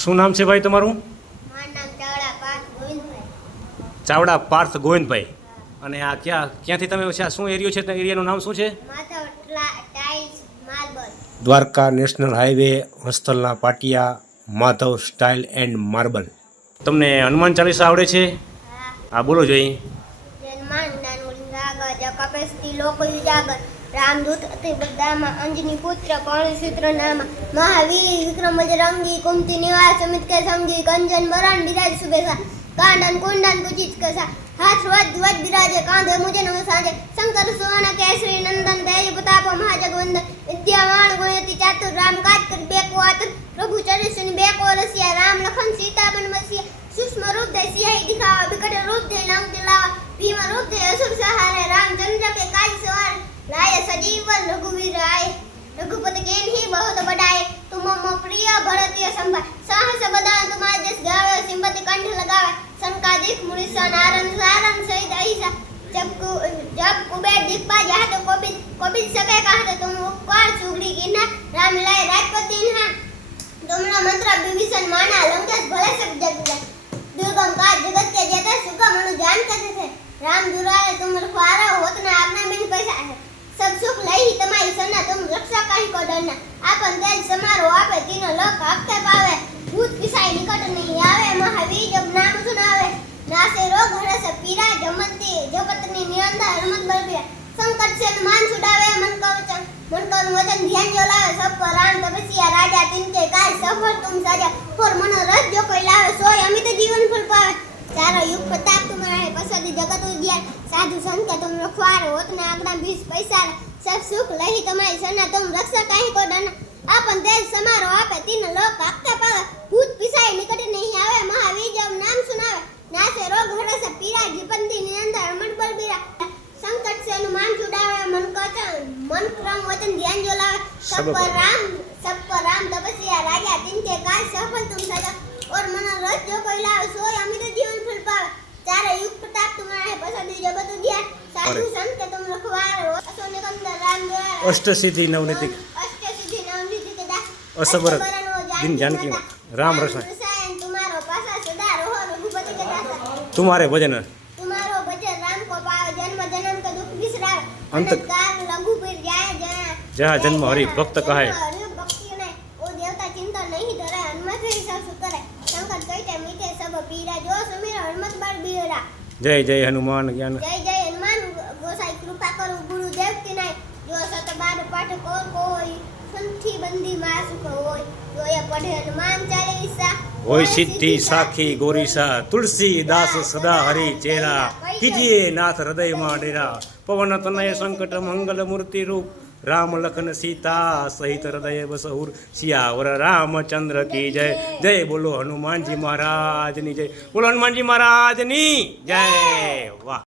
શું નામ છે ભાઈ તમારું? મારું નામ ચાવડા પાર્થ ગોવિંદભાઈ. ચાવડા પાર્થ ગોવિંદભાઈ. અને આ ક્યાંથી તમે છે? આ શું એરિયો છે? એરિયાનું નામ શું છે? માથા tiles marble. Dwarka national highway, હસ્તલના પાટિયા, માધવ સ્ટાઇલ એન્ડ માર્બલ. તમને હનુમાન ચાલીસા આવડે છે? હા. હા, બોલો જોઈએ. જન્માન નાનું જાગર જ કપેસ્તી લોકો જાગર રામદૂત અતિ બદામાં અંજની પુત્ર કૌણસૂત્ર નામ મહાવીર વિક્રમ બજરંગી કુંતી નિવાસ સમિત કે સંગી કંજન બરણ બિરાજ સુબેસા કાંડન કુંડન કુચિત કસા હાથ વજ બિરાજે કાંધે મુજે નવ સાજે શંકર સુવર્ણ કેસરી નંદન તેજ પ્રતાપ મહાજગવંદન વિદ્યાવાન ગુણયતિ ચાતુર રામ કાજ કર બેકો આતુર પ્રભુ ચરિષ્ણ બેકો રસિયા રામ લખન સીતા બન મસિયા सूक्ष्म रूप दे सियाही दिखावा विकट रूप दे लंक जलावा भीम रूप दे असुर सहारे रामचंद्र के काज सवार लाए सजीवन रघुवीर आए रघुपति के ही बहुत बढ़ाए तुम मम प्रिय भरतीय संभा साहस बदान तुम्हारे जस गावे सिंपति कंठ लगावे संकादिक मुनिसा नारन सारन सहित ऐसा जब कुबेर दिखपा जा तो कोबिद सके कहा तुम उपकार सुगड़ी गिना राम लाए राजपति हा तुमरा मंत्र विभीषण माना लंकेश भले सब जग जाए दुर्गम का जगत के जेते सुगम अनु जान करते थे राम दुराए तुम रखवारा होत न आपना बिन पैसा है सब सुख लई तुम्हारी सन्ना तुम रक्षा कहीं को डरना आपन तेज समारो आपे तीनों लोक हफ्ते पावे भूत पिसाई निकट नहीं आवे महावीर जब नाम सुनावे नासे रोग हरे से पीरा जमती जगतनी निरंतर हनुमत बलबीरा संकट से मान छुड़ावे मन का वचन ध्यान जो लावे सब पर राम तपस्या राजा तिनके काज सफल तुम साजा और मनोरथ जो कोई लावे सोय अमित जीवन फल पावे चारों युग प्रताप तुम्हारा है पसंद जगत उजियार साधु संत तुम रखवार होत न आगना 20 पैसा सब सुख लही तुम्हारी सन्ना तुम रक्षा काहे को डरना आपन तेज समारो आपे तीन लोक हफ्ते पावे भूत पिसाई निकट नहीं आवे महावीर जब नाम सुनावे नासे रोग हरे से पीरा विपत्ति निरंतर मन बलबीरा संकट से अनुमान छुड़ावे मन क्रम वचन ध्यान जो लावे सब पर राम तपस्या राजा तिनके काज सफल तुम सजा और मनोरथ जो कोई लावे सोय अमित जीवन फल पावे चारे युग प्रताप तुम्हारा है पसंद जगत उजियार साधु संत तुम रखवार हो असो निकंदर राम द्वार अष्टसिद्धि नवनीतिक दास असबर दिन जानकी राम रसायन तुम्हारो पासा सदा रहो रघुपति के दास तुम्हारे भजन तुम्हारो भजन राम को पावे जन्म जन्म का दुख बिसरावे अंत काल लघु पीर जाए जहाँ जन्म हरि भक्त कहाय भक्ति ने ओ देवता चिंता नहीं धरे हनुमत ही सब करे संकट कटे मीठे सब पीरा जो सुमिर हनुमत बल बीरा जय जय हनुमान ज्ञान जय जय हनुमान गोसाई कृपा करो गुरुदेव की नाय जो सत बार पाठ कोई संठी बंदी मास को होय जो ये पढ़े हनुमान चालीसा होय सिद्धि साखी गोरीसा तुलसी दास सदा हरि चेरा कीजिए नाथ हृदय मा डेरा पवन तनय संकट मंगल मूर्ति रूप राम लखन सीता सहित हृदय बसहुर सियावर रामचंद्र की जय जय बोलो हनुमान जी महाराज नी जय बोलो हनुमान जी महाराज नी जय वाह।